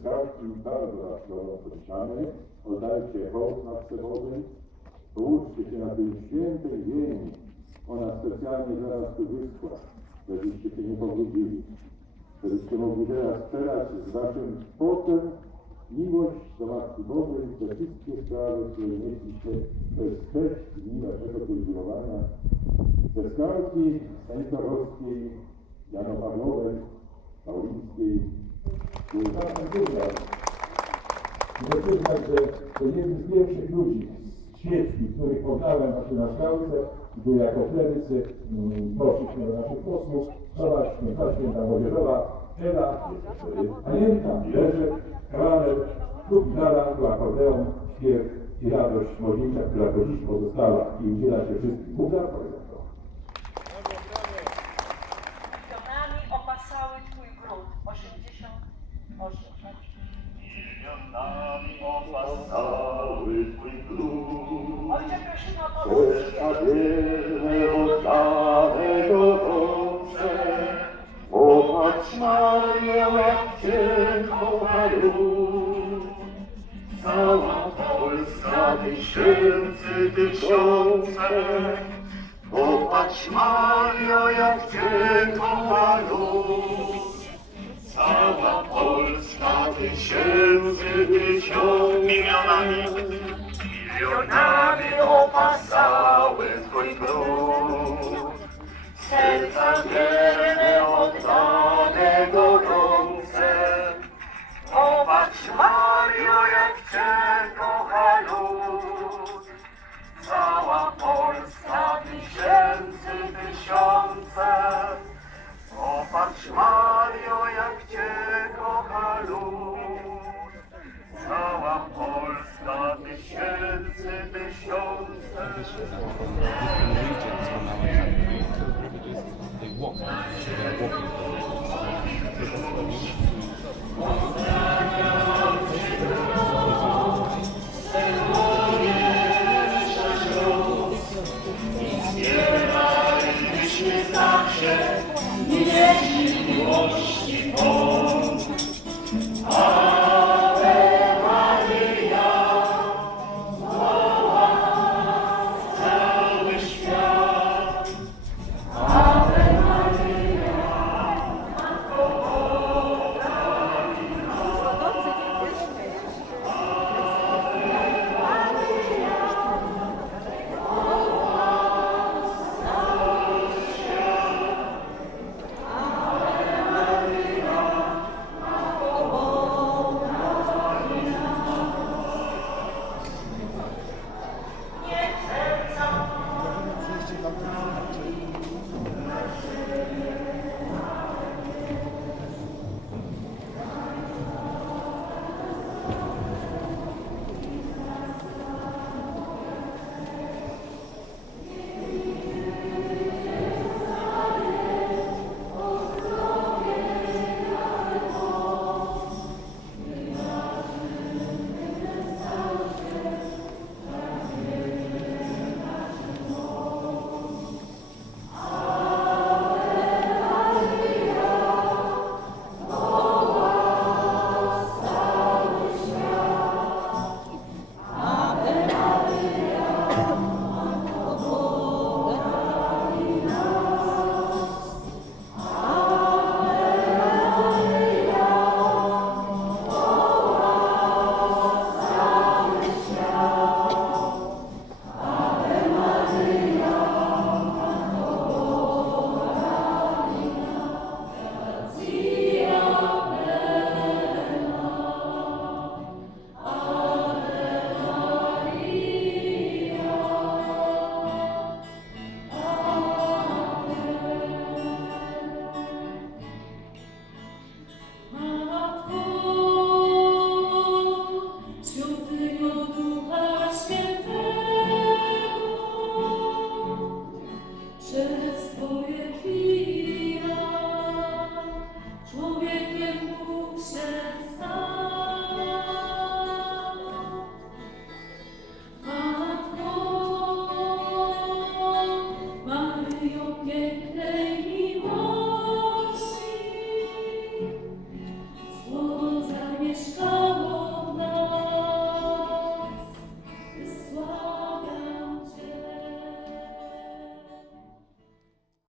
skarbki bardzo raz policzane, oddajcie hołd Matce Bożej, połóżcie się na tej świętej ziemi. Ona specjalnie dla nas tu wyschła, żebyście się nie powrócili, żebyście mogli teraz teraz z waszym potem miłość do Matki Bożej, te wszystkie sprawy, które się przez sześć dni waszego kultywowania, te skarbki Stanisławowskiej, Janopawłowej, Paulińskiej, Muszę przyznać, że to jeden z pierwszych ludzi świeckich, których poznałem właśnie na skałce, gdy jako klerycy poszliśmy do naszych posłów, cała święta, święta młodzieżowa, Ela, y, Anienka, Leszek, Kraner, lub Dara, akordeon, śpiew i radość młodzieńcza, która do dziś pozostała i udziela się wszystkim. Bóg tysięcy, tysiące, popatrz Mario, jak Cię kocha lud. Cała Polska tysięcy, tysiące milionami, milionami opasały Twój gród. Serca wierne,